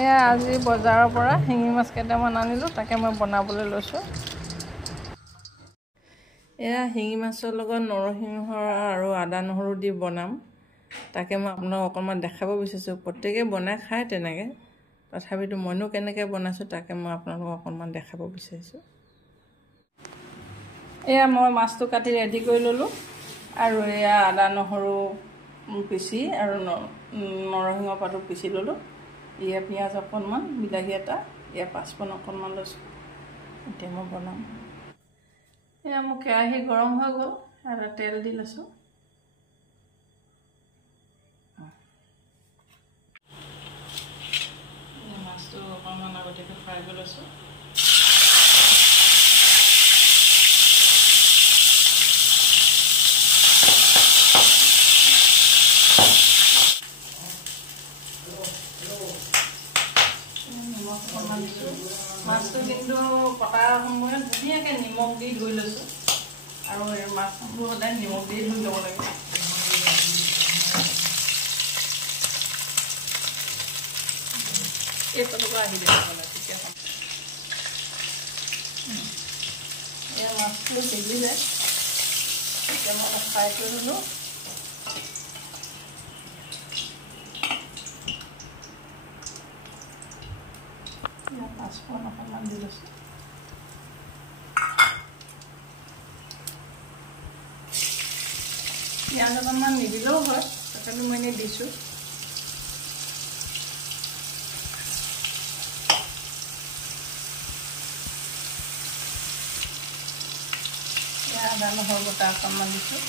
এয়া আজি বজাৰৰ পৰা শিঙি মাছ কেইটামান আনিলোঁ, তাকে মই বনাবলৈ লৈছোঁ। এয়া শিঙি মাছৰ লগত নৰসিংহ আৰু আদা নহৰু দি বনাম, তাকে মই আপোনাক অকণমান দেখাব বিচাৰিছোঁ। প্ৰত্যেকেই বনাই খায় তেনেকৈ, তথাপিতো মইনো কেনেকৈ বনাইছোঁ তাকে মই আপোনালোকক অকণমান দেখাব বিচাৰিছোঁ। এয়া মই মাছটো কাটি ৰেডি কৰি ল'লোঁ, আৰু এয়া আদা নহৰু পিচি আৰু নৰসিংহ পাতো পিচি ল'লোঁ। এয়া পিঁয়াজ অকণমান, বিলাহী এটা, এয়া পাঁচফোৰণ অকণমান লৈছোঁ। এতিয়া মই বনাম। এয়া মোৰ কেৰাহী গৰম হৈ গ'ল, আৰু তেল দি লৈছোঁ। মাছটো অকণমান আগতীয়াকৈ ফ্ৰাই কৰি লৈছোঁ। মাছটো কিন্তু কটাৰ সময়ত ধুনীয়াকৈ নিমখ দি ধুই লৈছোঁ, আৰু এই মাছবোৰ সদায় নিমখ দি ধুই ল'ব লাগে। এইফালৰ আহি দিব তেতিয়া হয়। এয়া মাছটো সিজিলে, এতিয়া মই ফ্ৰাই কৰি ল'লোঁ। পাঁচফোৰণ অকণমান দি লৈছোঁ। পিঁয়াজ অকণমান নিদিলেও হয়, তথাপি মই এনেই দিছোঁ। আদা নহৰু বটা অকণমান দিছোঁ।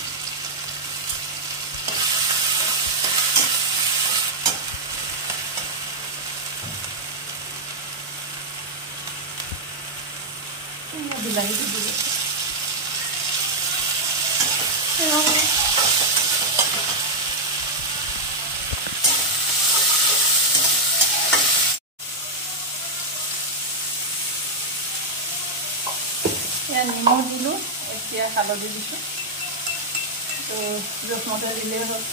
বিলাহীটো দি দিছোঁ। এয়া নিমখ দিলোঁ, এতিয়া হালধি দিছোঁ। তো জোখমতে দিলেই হ'ল।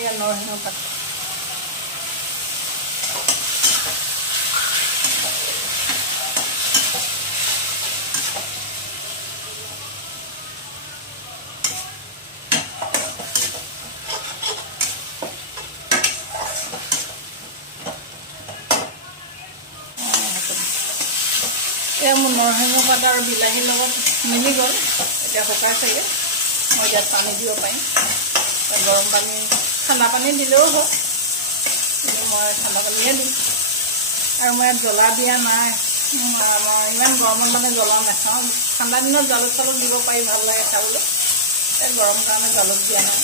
এয়া নৰসিংহ পাত, এয়া মোৰ নৰসিংহ পাত আৰু বিলাহীৰ লগত মিলি গ'ল। এতিয়া শুকাই চাগে, মই ইয়াত পানী দিব পাৰিম। গৰম পানী, ঠাণ্ডা পানী দিলেও হয়, কিন্তু মই ঠাণ্ডা পানীয়ে দিম। আৰু মই ইয়াত জ্বলা দিয়া নাই, মই ইমান গৰমত মানে জ্বলা নাখাওঁ। ঠাণ্ডা দিনত জালুক চালুক দিব পাৰি, ভাল লাগে খাবলৈ। গৰম কাৰণে জালুক দিয়া নাই।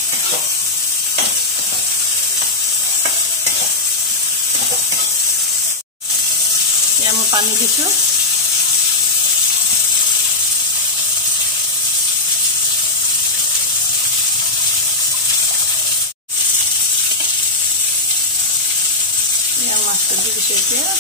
এতিয়া মই পানী দিছোঁ। এয়া মাছটো দি দিছোঁ এতিয়া।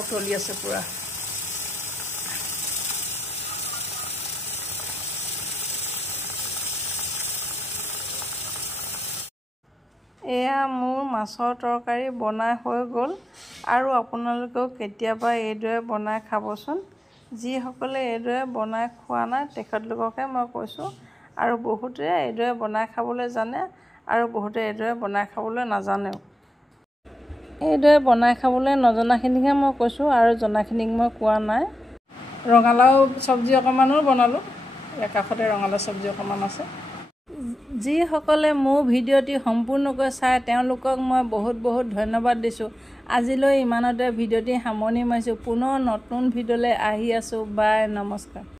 উতলি আছে পুৰা। এয়া মোৰ মাছৰ তৰকাৰী বনাই হৈ গ'ল, আৰু আপোনালোকেও কেতিয়াবা এইদৰে বনাই খাবচোন। যিসকলে এইদৰে বনাই খোৱা নাই তেখেতলোককে মই কৈছোঁ, আৰু বহুতে এইদৰে বনাই খাবলৈ জানে, আৰু বহুতে এইদৰে বনাই খাবলৈ নাজানেও। এইদৰে বনাই খাবলৈ নজনাখিনিকহে মই কৈছোঁ, আৰু জনাখিনিক মই কোৱা নাই। ৰঙালাও চব্জি অকণমানো বনালোঁ, কাষতে ৰঙালাও চব্জি অকণমান আছে। যিসকলে মোৰ ভিডিঅ'টি সম্পূৰ্ণকৈ চাই তেওঁলোকক মই বহুত বহুত ধন্যবাদ দিছোঁ। আজিলৈ ইমানতে ভিডিঅ'টি সামৰণি মাৰিছোঁ। পুনৰ নতুন ভিডিঅ'লৈ আহি আছোঁ। বাই, নমস্কাৰ।